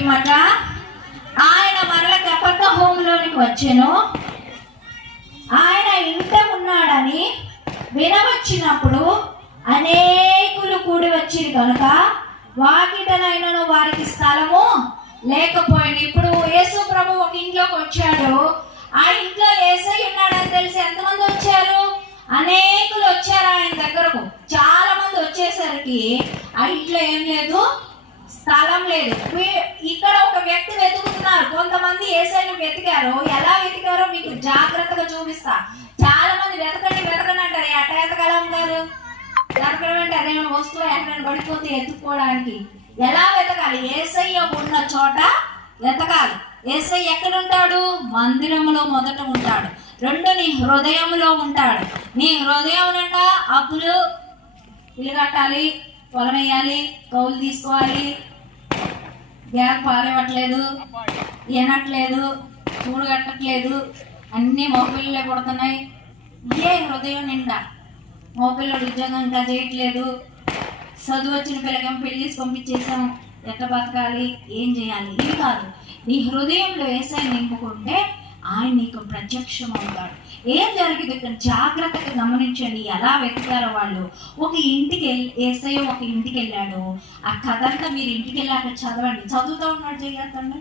పిమ్మట ఆయన మరల కపెర్నహూములోనికి వచ్చెను. ఆయన ఇంట ఉన్నాడని వినవచ్చినప్పుడు అనేకులు కూడి వచ్చింది కనుక వాకిటనైనను వారికి స్థలము లేకపోయింది. ఇప్పుడు యేసు ప్రభు ఒక ఇంట్లోకి వచ్చాడు. ఆ ఇంట్లో యేసయ్య ఉన్నాడని తెలిసి ఎంతమంది వచ్చారు? అనేకులు వచ్చారు ఆయన దగ్గరకు. చాలా మంది వచ్చేసరికి ఆ ఇంట్లో ఏం లేదు, స్థలం లేదు. ఇక్కడ ఒక వ్యక్తి వెతుకుతున్నారు. కొంతమంది యేసయ్యను వెతికారు. ఎలా వెతికారో మీకు జాగ్రత్తగా చూపిస్తా. చాలా మంది వెతకండి వెతకండి అంటారు. ఎట్ట వెతకాలం గారు? వెతకడం అంటే అదేమైనా వస్తువు ఎక్కడైనా పడిపోతే ఎత్తుకోవడానికి. ఎలా వెతకాలి? యేసయ్య ఉన్న చోట వెతకాలి. యేసయ్య ఎక్కడ ఉంటాడు? మందిరంలో మొదట ఉంటాడు. 2 నీ హృదయంలో ఉంటాడు. నీ హృదయం నిండా అప్పులు, ఇల్లు కట్టాలి, పొలం వేయాలి, కౌలు తీసుకోవాలి, గ్యాస్ పాలివ్వట్లేదు, ఏనట్లేదు, చూడు కట్టట్లేదు, అన్నీ మోపిల్లలే కొడుతున్నాయి. ఇదే హృదయం నిండా. మోపిల్లలు ఉద్యోగం ఇంకా చేయట్లేదు, చదువు వచ్చిన పిల్లకేమో పెళ్లి పంపించేసాం, ఎట్లా బతకాలి, ఏం చేయాలి? ఇవి కాదు. నీ హృదయంలో యేసయ్య నింపుకుంటే ఆయన నీకు ప్రత్యక్షం అవుతాడు. ఏం జరిగింది ఇక్కడ జాగ్రత్తగా గమనించండి. ఎలా వెతుకారో వాళ్ళు. ఒక ఇంటికి యేసయ్య ఒక ఇంటికి వెళ్ళాడు. ఆ కథ అంతా మీరు ఇంటికి వెళ్ళాక చదవండి. చదువుతూ ఉన్నాడు చేయొద్దండి.